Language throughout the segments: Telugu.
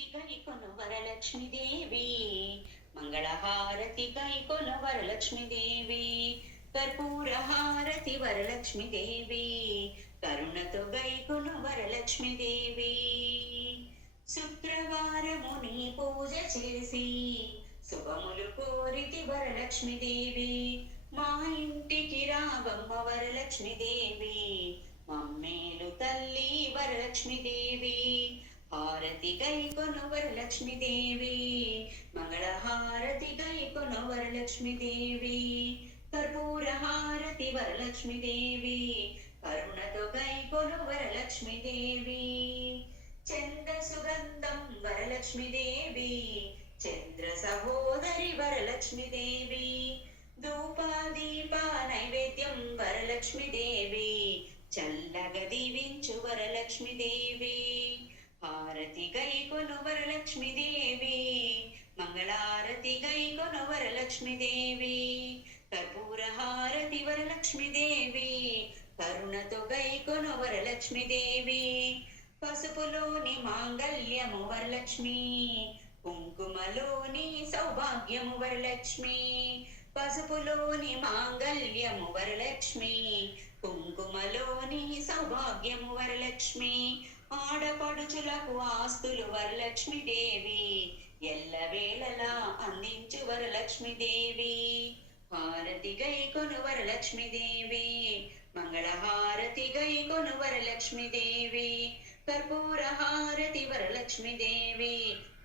గైకొను వరలక్ష్మీదేవి మంగళహారతి గైకొను వరలక్ష్మీదేవి కర్పూర హారతి వరలక్ష్మీదేవి కరుణతో గైకొను వరలక్ష్మీదేవి శుక్రవారము నీ పూజ చేసి శుభములు కోరితి వరలక్ష్మీదేవి మా ఇంటికి రావమ్మ వరలక్ష్మీదేవి మమ్మేలు తల్లి వరలక్ష్మీదేవి హారతి గైకొను వరలక్ష్మీదేవి మంగళహారతి గైకొను వరలక్ష్మీదేవి కర్పూర హారతి వరలక్ష్మీదేవి కరుణతో గైకొను వరలక్ష్మీదేవి చంద్ర సుగంధం వరలక్ష్మీదేవి చంద్ర సహోదరి వరలక్ష్మీదేవి ధూపాదీప నైవేద్యం వరలక్ష్మీదేవి చల్లగా దీవించు వరలక్ష్మీదేవి హారతి గైకొను వరలక్ష్మీదేవి మంగళారతి గైకొను వరలక్ష్మీదేవి కర్పూర హారతి వరలక్ష్మీదేవి కరుణతో గైకొను వరలక్ష్మీదేవి పసుపులోని మాంగళ్యము వరలక్ష్మి కుంకుమలోని సౌభాగ్యము వరలక్ష్మి పసుపులోని మాంగళ్యము వరలక్ష్మి కుంకుమలోని సౌభాగ్యము వరలక్ష్మి ఆడపడుచులకు ఆస్తులు వరలక్ష్మీదేవి ఎల్లవేళలా అందించు వరలక్ష్మీదేవి హారతి గైకొను వరలక్ష్మీదేవి మంగళహారతి గైకొను వరలక్ష్మీదేవి కర్పూర హారతి వరలక్ష్మీదేవి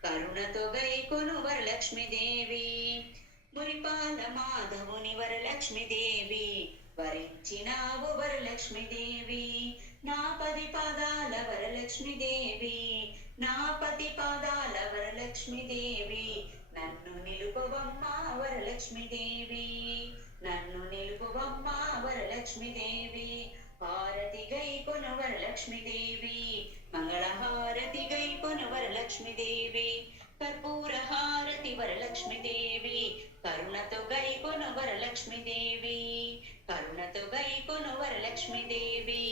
కరుణతో గైకొను వరలక్ష్మీదేవి మురిపాల మాధవుని వరలక్ష్మీదేవి వరించినావు వరలక్ష్మీదేవి నా పది పాదాల వరలక్ష్మీదేవి నా పతి పాదాల వరలక్ష్మీదేవి నన్ను నిలుపవమ్మ వరలక్ష్మీదేవి నన్ను నిలుపవమ్మ వరలక్ష్మీదేవి హారతి గైకొను వరలక్ష్మీదేవి మంగళహారతి గైకొను వరలక్ష్మీదేవి కర్పూర హారతి వరలక్ష్మీదేవి కరుణతో గైకొను వరలక్ష్మీదేవి కరుణతో గైకొను వరలక్ష్మీదేవి